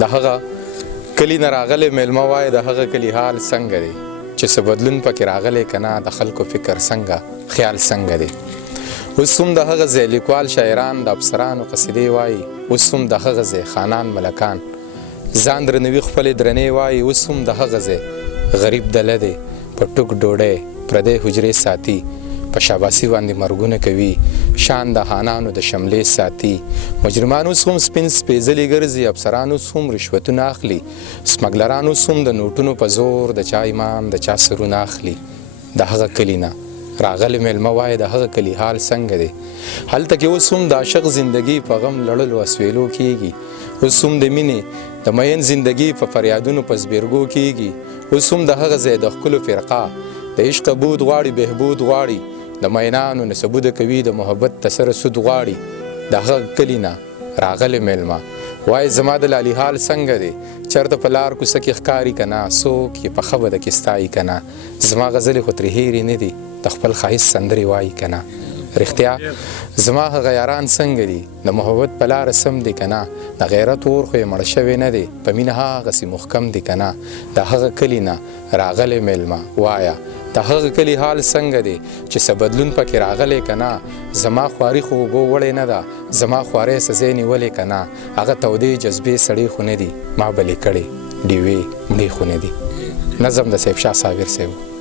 د هغه کلي نه راغلی میلمه وایي د هغه کلي حال څنګه دی چې څه بدلون پکې راغلی که نه، د خلکو فکر څنګه، خیال څنګه دی. اوس هم د هغه ځای لیکوال شاعران د افسرانو قصیدې وایي، اوس هم د هغه ځای خانان ملکان ځان درنوي خپلې درنې وایي، اوس هم د هغه ځای غریب دله دی په ټوک ډوډۍ پردی حجرې ساتي، په شاباسي باندې مرګونه کوي، شان د خانانو د شملې ساتي. مجرمان اوس هم سپین سپېڅلي ګرځي، افسران اوس هم رشوتونه اخلي، سمګلران اوس هم د نوټونو په زور د چا ایمان د چا سرونه اخلي. د هغه کلي نه راغلی میلمه وایي د هغه کلي حال څنګه دی. هلته کې اوس هم د عاشق زندګي په غم لړلو اسویلو کېږي، اوس هم د مینې د مین زندګي په فریادونو په زبېرګو کېږي، اوس هم د هغه ځای د ښکلو فرقه د عشق بود غواړي، بهبود غواړي، د مینانو نسبونه کوي، د محبت تسره سود غواړي. د هغه کلي نه راغلی میلمه وایي زما د لالي حال څنګه دی، چېرته په لار کوڅه کې ښکاري که نه، څوک یې په ښه بده کې ستایي که نه، زما غزلې خو ترې هېرې نه دي، د خپل ښایست سندرې وایي که نه. رښتیا زما هغه یاران څنګه دي، د محبت په لاره سم دي که نه، د غیرت اور خو یې مړ شوی نه دی، په مینه هغسې محکم دي که نه. د هغه کلي نه راغلی میلمه وایه د هغه کلي حال څنګه دی چې څه بدلون پکې راغلی که نه، زما خواري خو اوبو وړې نه ده، زما خوارۍ سزې نیولې که نه، هغه تودې جذبې سړې خو نه دي، ما بلې کړې ډیوې مړې خو نه دي. نظم د سیف شاه صابر صاحب.